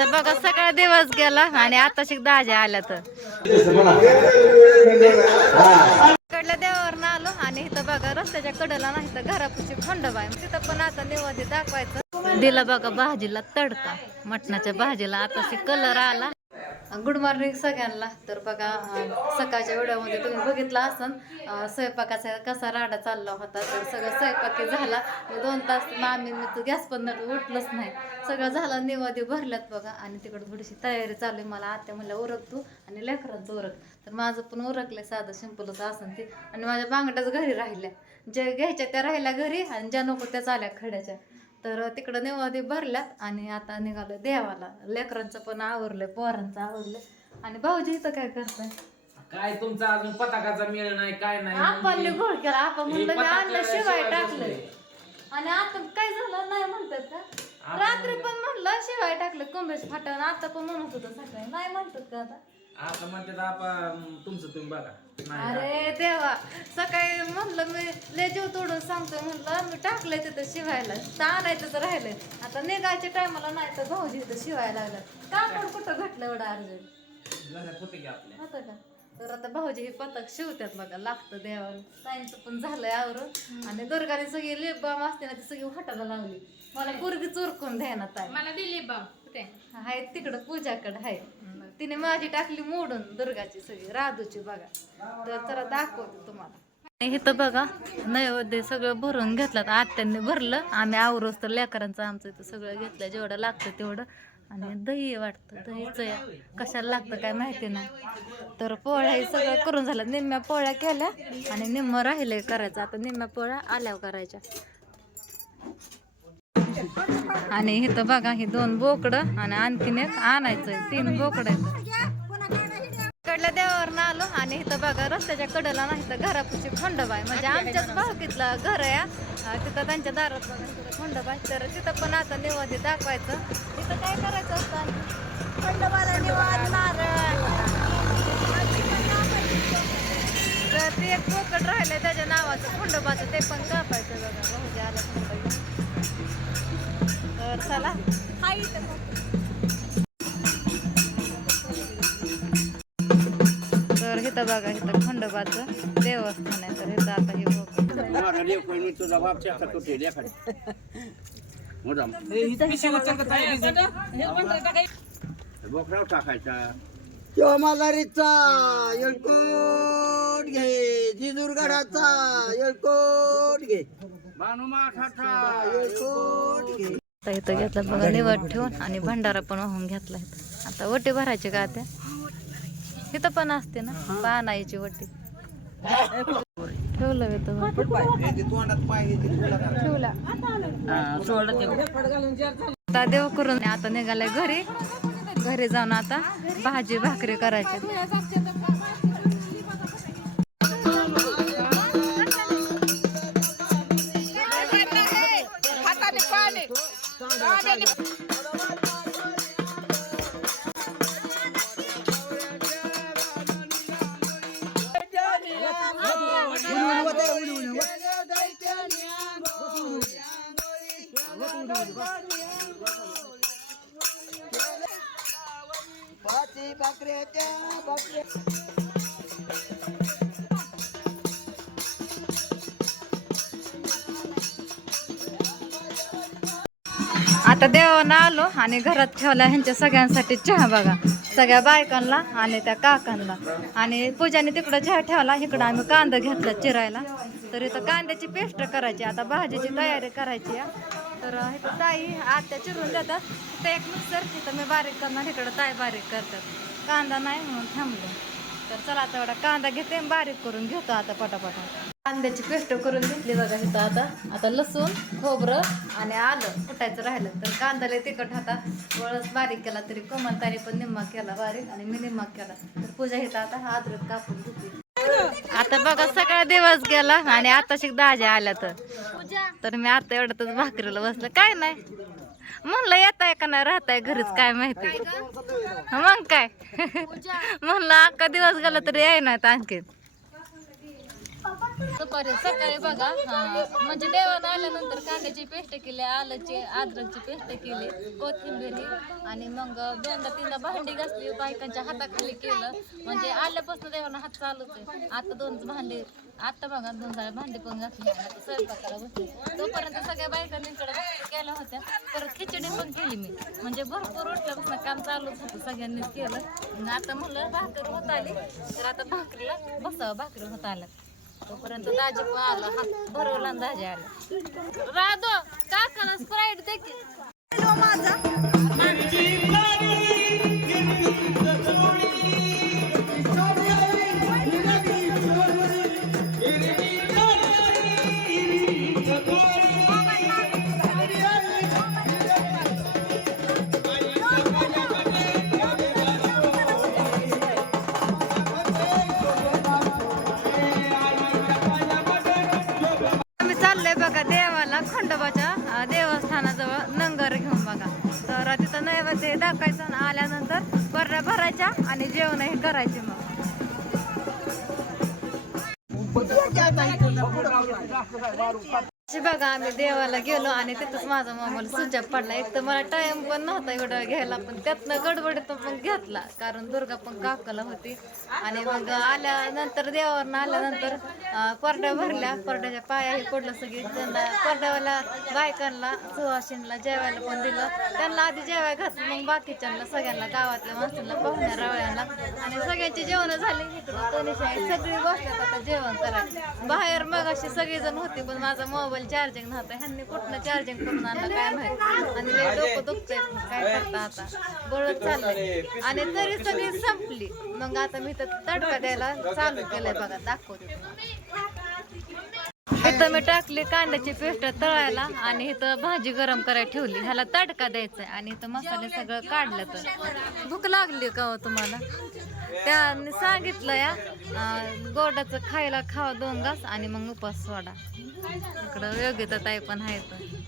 तर बघा सगळा दिवस गेला आणि आता शिक दाजा आल्या तर. कडल्या देवावर आलो आणि इथं बघा रस्त्याच्या कडेला नाही तर घरापाशी खंडोबा आहे तिथं पण आता निवादी दाखवायचं. दिला बघा भाजीला तडका. मटणाच्या भाजीला आता कलर आला. गुड मॉर्निंग सगळ्यांना. तर बघा सकाळच्या व्हिडिओमध्ये तुम्ही बघितला असन स्वयंपाकाचा कसा राडा चालला होता. तर सगळं स्वयंपाकी झाला. दोन तास आम्ही मी तर गॅस पण उठलंच नाही. सगळं झालं निवादी भरल्यात बघा. आणि तिकडं थोडीशी तयारी चालू आहे. मला आत्या म्हणलं उरक तू आणि लेकरांचं उरक तर माझं पण उरकलंय साधं सिंपलच असं ते. आणि माझ्या बांगड्याच घरी राहिल्या. ज्या घ्यायच्या त्या राहिल्या घरी आणि ज्या नको त्या चाल्या खड्याच्या. तर तिकडं नेवादी भरल्यात आणि आता निघालो देवाला. लेकरांचं पण आवरलंय पोरांचं आवरलंय. आणि भाऊजी इथं काय करताय? काय तुमचा अजून पताकाचा मेळ नाही काय नाही आपण घोळ केला आपण म्हणलं मी आणलं शिवाय टाकलं. आणि आता काय झालं नाही म्हणतात का? रात्री पण म्हणलं शिवाय टाकलं कुंभेश फाटवून आता पण म्हणत होतं सकाळी. नाही म्हणतात का आता? आता म्हणते तुमचं तुम्ही बघा. नाही अरे देवा सकाळी म्हणलं मी लय जीव तोडून सांगतो म्हणलं मी टाकलंय तिथं शिवायला. तर आणायचं तर राहिलंय. आता निघायच्या टायमाला नाही तर भाऊजी इथं शिवायला लागलं कापड कुठं घटलं एवढं अर्जंट? घरात होते की आपल्या होतं का? तर आता भाऊजी हे पथक शिवतात बघा लागतं देवाला. ताईंचं पण झालंय आवरून. आणि दुर्गाने सगळी लेप बाम असते ना ती सगळी हटायला लावली. मला पोरगी चोरकून द्यायना ताई. मला दिली बा कुठे? हाय तिकडं पूजाकडं हाय. तिने माझी टाकली मोडून दुर्गाची सगळी राधूची बघा. तर जरा दाखवते तुम्हाला. इथं बघा नैवेद्य सगळं भरून घेतलं. आत्यांनी भरलं. आम्ही आवरोस तर लेकरांचं आमचं इथं सगळं घेतलं. जेवढं लागतं तेवढं. आणि दही वाटतं दहीचं कशाला लागतं काय माहिती नाही. तर पोळ्या हे सगळं करून झालं. निम्म्या पोळ्या केल्या आणि निम्म राहिले करायचं. आता निम्म्या पोळ्या आल्यावर करायच्या. आणि इथं बघा हे दोन बोकडं आणि आणखीन एक आणायचंय. तीन बोकड कडल्या देवावर आलो आणि इथं बघा रस्त्याच्या कडेला नाही तर घरापाशी खंडोबा आहे म्हणजे आमच्याच भावकीतलं घर आहे तिथं त्यांच्या दारात बघा तिथं तर तिथं पण आता निवादी दाखवायचं. तिथं काय करायचं असतं? आणखी? तर ते एक बोकड राहिलंय त्याच्या नावाचं खंडोबाचं ते पण कापायचं बघा. भाऊजी आलं खंडोबा तर चला. तर इथं बघा इथं खंडोबाचं देवस्थान आहे. तर इथं आता हे बोकराव टाकायचा. किंवा माघारीचा येळकोट घे. जिजूरगडाचा येळकोट घे. बानू माठाचा येळकोट घे. आता इथं घेतलं बघा निवड ठेवून आणि भंडारा पण वाहून घेतला इथं आता वटी भरायची का त्या? इथं पण असते ना पानायची वटी. ठेवलं इथं ठेवला. आता देव करून आता निघालाय घरी. घरी जाऊन आता भाजी भाकरी करायची. पाची भाकऱ्याच्या आता देवानं आलो आणि घरात ठेवला ह्यांच्या सगळ्यांसाठी चहा बघा. सगळ्या बायकांना आणि त्या काकांना. आणि पूजाने तिकडं चहा ठेवला इकडं आम्ही कांदा घेतला चिरायला. तर इथं कांद्याची पेस्ट करायची आता भाजीची तयारी करायची आहे. तर इथं ताई आत्या चिरून देतात तिथं एक मिक्सर तिथं मी बारीक करणार इकडं ताई बारीक करतात. कांदा नाही म्हणून थांबलो. तर चला आता एवढा कांदा घेते बारीक करून घेतो आता पटापटा. कांद्याची पेस्ट करून घेतली बघा इथं आता. आता लसूण खोबरं आणि आलं. कुटायचं राहिलं तर कांद्याला तिखट होता. वळस बारीक केला तरी कोमलतानी पण निम्मा केला बारीक आणि मी निम्मा केला. तर पूजा इथं आता अद्रक कापून घेतली आता बघा सगळा दिवस गेला आणि आता शिक दाजा आल्या तर. तर मी आता एवढ्यातच भाकरीला बसलं. काय नाही. म्हणलं येत आहे का नाही राहत आहे घरीच काय माहिती. मग काय? म्हणलं अख्खा दिवस गेला तरी याय नाही आणखी दुपारी सकाळी बघा म्हणजे देवानं आल्यानंतर कांद्याची पेस्ट केली आलंची अद्रकची पेस्ट केली कोथिंबीर आणि मग दोनदा तीनदा भांडी घासली बायकांच्या हाताखाली केलं. म्हणजे आल्यापासून देवानं हात चालूच आहे. आता दोन भांडी आता बघा दोन झाले भांडी पण घातली स्वयंपाकाला बसली. तोपर्यंत सगळ्या बायकांनी इकडे केल्या होत्या. परत खिचडी पण केली मी. म्हणजे भरपूर उठल्यापासून काम चालूच होतं सगळ्यांनीच केलं. मग आता म्हणलं भाकर होत आली. तर आता भाकरीला बसावं भाकरी होत आल्या तोपर्यंत दाजी पण आला. हात भरवला दाजी आला राधो काकाला स्प्राईट दे की. तिथं दाखायचं आणि आल्यानंतर बर्या भरायच्या आणि जेवण हे करायचे मग. बघा आम्ही देवाला गेलो आणि तिथंच माझा मोबाईल स्विच पडला. एक तर मला टाइम पण नव्हता एवढा घ्यायला पण त्यातनं गडबडीत पण घेतला कारण दुर्गा पण काकाला होती. आणि मग आल्यानंतर देवावरनं आल्यानंतर परड्या भरल्या. परड्याच्या पायाही पडलं सगळी. त्यांना परड्यावाला बायकांना सुवासिनला जेवायला पण दिलं. त्यांना आधी जेवाय घातलं मग बाकीच्यांना सगळ्यांना गावातल्या माणसांना पाहुण्या रावळ्यांना. आणि सगळ्यांची जेवणं झाली. सगळी बसल्यात आता जेवण करायचं बाहेर मग अशी सगळीजण होती पण माझा मोबाईल चार्जिंग नव्हता. ह्यांनी कुठनं चार्जिंग करून आणलं काय माहिती? आणि लय डोकं दुखतंय. काय करता आता? बळत चाललंय. आणि तरी सगळी संपली. मग आता मी तर तडका द्यायला चालू केलंय बघा दाखवते इथं मी टाकली कांद्याची पेस्ट तळायला आणि इथं भाजी गरम करायला ठेवली. ह्याला तडका द्यायचा आणि इथं मसाले सगळं काढलं तर. भूक लागली का हो तुम्हाला? त्याने सांगितलं या गोडाचं खायला खावा दोन घास आणि मग उपास सोडा. इकडं योग्यता ताई पण आहेत.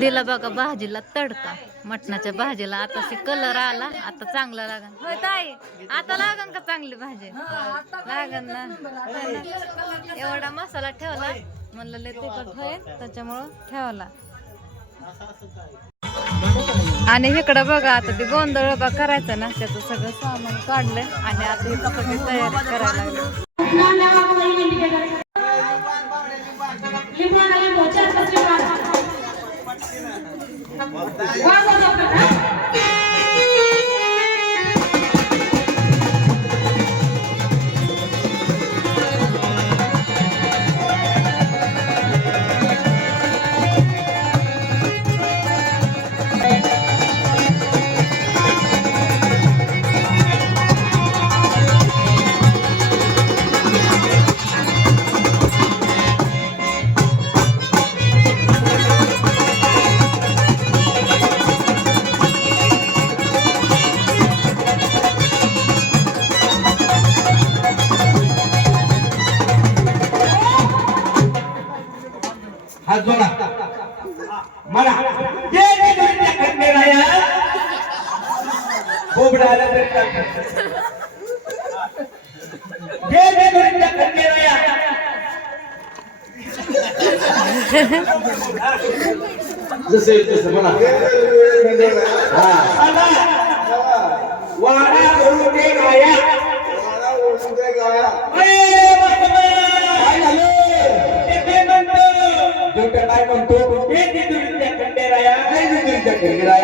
दिला बघा भाजीला तडका. मटणाच्या भाजीला. आता कलर आला. आता चांगला लागन. होय ताई आता लागन का चांगली भाजी? लागन ना. एवढा मसाला ठेवला. म्हणलं लय तिखट होईल त्याच्यामुळं ठेवला. आणि इकडं बघा आता ते गोंधळ उभा करायचं ना त्याचं सगळं सामान काढलंय. आणि आता हे सगळी तयारी करायला लागली. हात जगन्नाथ खंडेराया जसं तसं म्हणा. वाडा धरून दे गाया? ते ते म्हणतो. जोट्या काय म्हणतो? हे खंडेराया. हे जिजुरीच्या खंडेराया. वाडा दे काय त्याला केस केस